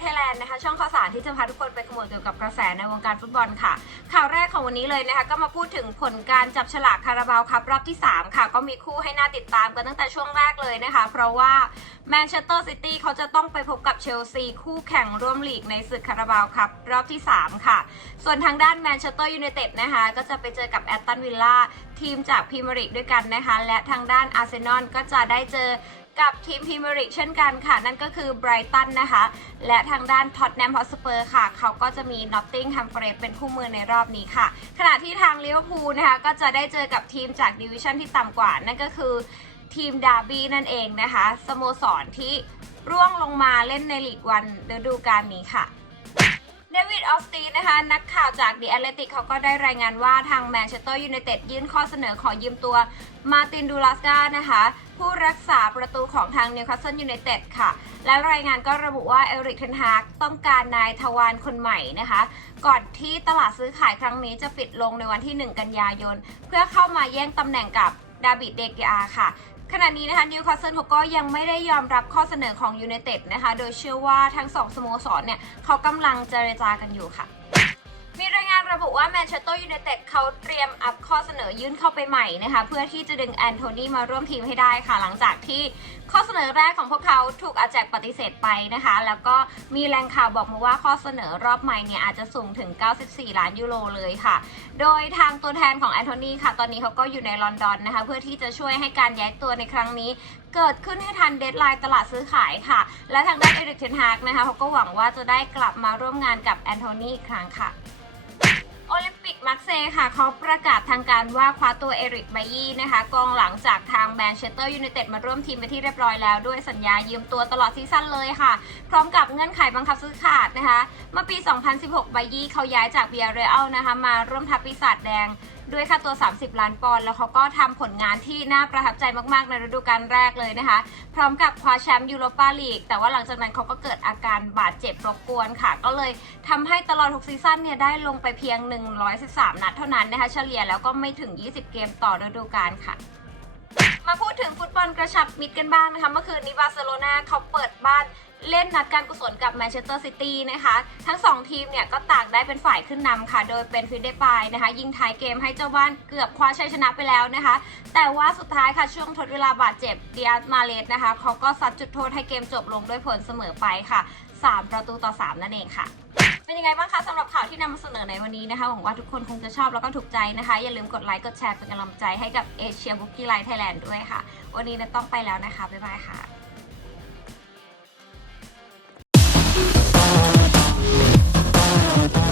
ไทยแลนด์นะคะช่องข่าวสารที่จะพาทุกคนไปขโมวดเกี่ยวกับกระแสในวงการฟุตบอลค่ะ ข่าวแรกของวันนี้เลยนะคะก็มาพูดถึงผลการจับฉลากคาราบาวคัพรอบที่ 3 ค่ะ ก็มีคู่ให้น่าติดตามกันตั้งแต่ช่วงแรกเลยนะคะ เพราะว่าแมนเชสเตอร์ซิตี้เขาจะต้องไปพบกับเชลซีคู่แข่งร่วมลีกในศึกคาราบาวคัพรอบที่ 3 ค่ะ ส่วนทางด้านแมนเชสเตอร์ยูไนเต็ดนะคะก็จะไปเจอกับแอตตันวิลล่าทีมจากพรีเมียร์ลีกด้วยกันนะคะและทางด้านอาร์เซนอลก็จะได้เจอ กับทีมพรีเมียร์ลีกเช่นกันค่ะ นั่นก็คือไบรตันนะคะ และทางด้านท็อตแนมฮอสเปอร์ค่ะ เขาก็จะมีนอตติงแฮมเฟรเป็นคู่มือในรอบนี้ค่ะ ขณะที่ทางลิเวอร์พูลนะคะ ก็จะได้เจอกับทีมจากดิวิชั่นที่ต่ำกว่า นั่นก็คือทีมดาร์บี้นั่นเองนะคะสโมสรที่ร่วงลงมาเล่นในลีกวันฤดูกาลนี้ค่ะ เดวิดออสตีนนะคะ นักข่าวจาก The Athletic เขาก็ได้รายงานว่าทางแมนเชสเตอร์ยูไนเต็ดยื่นข้อเสนอขอยืมตัวมาตินดูลาสกานะคะ ผู้รักษาประตูของทางนิวคาสเซิลยูไนเต็ดค่ะ และรายงานก็ระบุว่าเอริกเทนฮากต้องการนายทวารคนใหม่นะคะ ก่อนที่ตลาดซื้อขายครั้งนี้จะปิดลงในวันที่ 1 กันยายน เพื่อเข้ามาแย่งตำแหน่งกับ ดาบิดเดกอาค่ะขณะนี้นะคะนิวคาสเซิลเขาก็ยังไม่ได้ยอมรับข้อเสนอของยูไนเต็ดนะคะ โดยเชื่อว่าทั้งสองสโมสรเนี่ยเขากำลังเจรจากันอยู่ค่ะ ระบุว่าแมนเชสเตอร์ยูไนเต็ดเขาเตรียมอัพข้อเสนอยื่นเข้าไปใหม่นะคะ เพื่อที่จะดึงแอนโทนีมาร่วมทีมให้ได้ค่ะ หลังจากที่ข้อเสนอแรกของพวกเขาถูกอาแจกปฏิเสธไปนะคะ แล้วก็มีแรงข่าวบอกมาว่าข้อเสนอรอบใหม่เนี่ยอาจจะสูงถึง 94 ล้านยูโรเลยค่ะ โดยทางตัวแทนของแอนโทนีค่ะ ตอนนี้เขาก็อยู่ในลอนดอนนะคะ เพื่อที่จะช่วยให้การย้ายตัวในครั้งนี้เกิดขึ้นให้ทันเดทไลน์ตลาดซื้อขายค่ะ และทางด้านเอริกเทนฮากนะคะเขาก็หวังว่าจะได้กลับมาร่วมงานกับแอนโทนีอีกครั้งค่ะ โอลิมปิกมาร์เซย์ค่ะเขาประกาศทางการว่าคว้าตัวเอริกไบยี่นะคะกองหลังจากทางแมนเชสเตอร์ยูไนเต็ดมาร่วมทีมไปที่เรียบร้อยแล้ว ด้วยสัญญายืมตัวตลอดซีซั่นเลยค่ะ พร้อมกับเงื่อนไขบังคับซื้อขาดนะคะ เมื่อปี 2016 ไบยี่เขาย้ายจากเบียร์เรอัลนะคะ มาร่วมทัพปีศาจแดง ด้วยค่าตัว 30 ล้านปอนด์แล้วเขาก็ทำผลงานที่น่าประทับใจมากๆ ในฤดูกาลแรกเลยนะคะ พร้อมกับคว้าแชมป์ยูโรปาลีก แต่ว่าหลังจากนั้นเขาก็เกิดอาการบาดเจ็บรบกวนค่ะ ก็เลยทำให้ตลอด 6 ซีซั่นเนี่ยได้ลงไปเพียง 113 นัดเท่านั้นนะคะเฉลี่ยแล้วก็ไม่ถึง 20 เกมต่อฤดูกาลค่ะมาพูดถึงฟุตบอลกระชับมิตรกันบ้างนะคะ เมื่อคืนนี้บาร์เซโลนาเขา เล่นนัดการกุศลกับแมนเชสเตอร์ซิตี้นะคะ ทั้ง 2 ทีมเนี่ยก็ต่างได้เป็นฝ่ายขึ้นนำค่ะ โดยเป็นฟิเดปายนะคะ ยิงท้ายเกมให้เจ้าบ้านเกือบคว้าชัยชนะไปแล้วนะคะ แต่ว่าสุดท้ายค่ะ ช่วงทดเวลาบาดเจ็บเดียสมาเลสนะคะเขาก็ซัดจุดโทษให้เกมจบลงด้วยผลเสมอไปค่ะ 3 ประตูต่อ 3 นั่นเองค่ะเป็นยังไงบ้างคะสำหรับข่าวที่นำมาเสนอในวันนี้นะคะหวังว่าทุกคนคงจะชอบแล้วก็ถูกใจนะคะ อย่าลืมกดไลค์กดแชร์เป็นกำลังใจให้กับเอเชียบุ๊กกี้ไลท์ไทยแลนด์ด้วยค่ะ วันนี้นยต้องไปแล้วนะคะ บ๊ายบายค่ะ